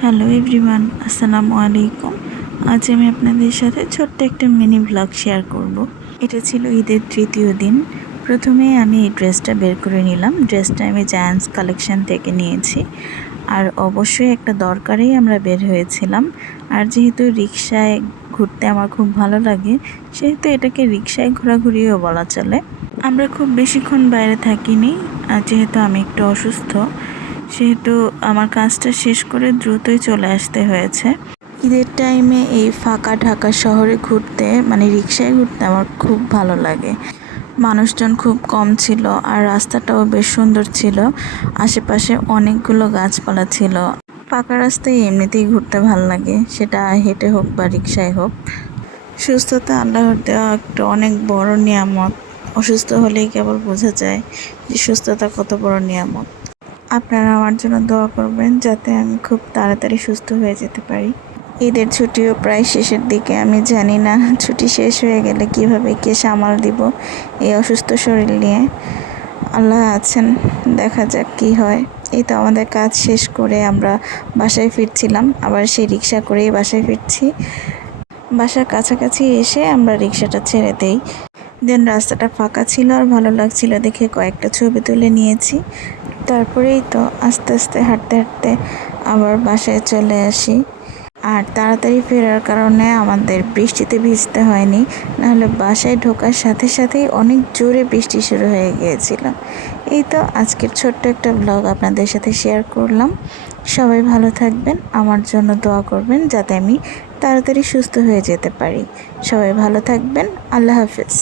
Hello everyone, আসসালামু আলাইকুম। আজ আমি আপনাদের সাথে ছোট্ট একটা মিনি ব্লগ শেয়ার করব। এটা ছিল ঈদের তৃতীয় দিন। প্রথমে আমি এই ড্রেসটা বের করে নিলাম। ড্রেসটা আমি জায়ান্টস কালেকশন থেকে নিয়েছি। আর অবশ্যই একটা দরকারেই আমরা বের হয়েছিলাম। আর যেহেতু রিক্সায় ঘুরতে আমার খুব ভালো লাগে, সেহেতু এটাকে রিক্সায় ঘোরাঘুরিও বলা চলে। আমরা খুব বেশিক্ষণ বাইরে থাকিনি, যেহেতু আমি একটু অসুস্থ, সেহেতু আমার কাজটা শেষ করে দ্রুতই চলে আসতে হয়েছে। ঈদের টাইমে এই ফাঁকা ঢাকা শহরে ঘুরতে, মানে রিক্সায় ঘুরতে আমার খুব ভালো লাগে। মানুষজন খুব কম ছিল আর রাস্তাটাও বেশ সুন্দর ছিল। আশেপাশে অনেকগুলো গাছপালা ছিল। ফাঁকা রাস্তায় এমনিতেই ঘুরতে ভালো লাগে, সেটা হেঁটে হোক বা রিক্সায় হোক। সুস্থতা আল্লাহর দেওয়া একটা অনেক বড় নিয়ামত। অসুস্থ হলেই কেবল বোঝা যায় যে সুস্থতা কত বড় নিয়ামত। আপনারা আমার জন্য দোয়া করবেন যাতে আমি খুব তাড়াতাড়ি সুস্থ হয়ে যেতে পারি। ঈদের ছুটিও প্রায় শেষের দিকে। আমি জানি না ছুটি শেষ হয়ে গেলে কিভাবে কে সামাল দিব এই অসুস্থ শরীর নিয়ে। আল্লাহ আছেন, দেখা যাক কি হয়। এই তো আমাদের কাজ শেষ করে আমরা বাসায় ফিরছিলাম, আবার সেই রিক্সা করেই বাসায় ফিরছি। বাসার কাছাকাছি এসে আমরা রিক্সাটা ছেড়ে দেই। দেন রাস্তাটা ফাঁকা ছিল আর ভালো লাগছিল দেখে কয়েকটা ছবি তুলে নিয়েছি। তারপরেই তো আস্তে আস্তে হাঁটতে হাঁটতে আবার বাসায় চলে আসি। আর তাড়াতাড়ি ফেরার কারণে আমাদের বৃষ্টিতে ভিজতে হয়নি, নাহলে বাসায় ঢোকার সাথে সাথেই অনেক জোরে বৃষ্টি শুরু হয়ে গিয়েছিল। এই তো আজকের ছোট্ট একটা ব্লগ আপনাদের সাথে শেয়ার করলাম। সবাই ভালো থাকবেন, আমার জন্য দোয়া করবেন যাতে আমি তাড়াতাড়ি সুস্থ হয়ে যেতে পারি। সবাই ভালো থাকবেন, আল্লাহ হাফেজ।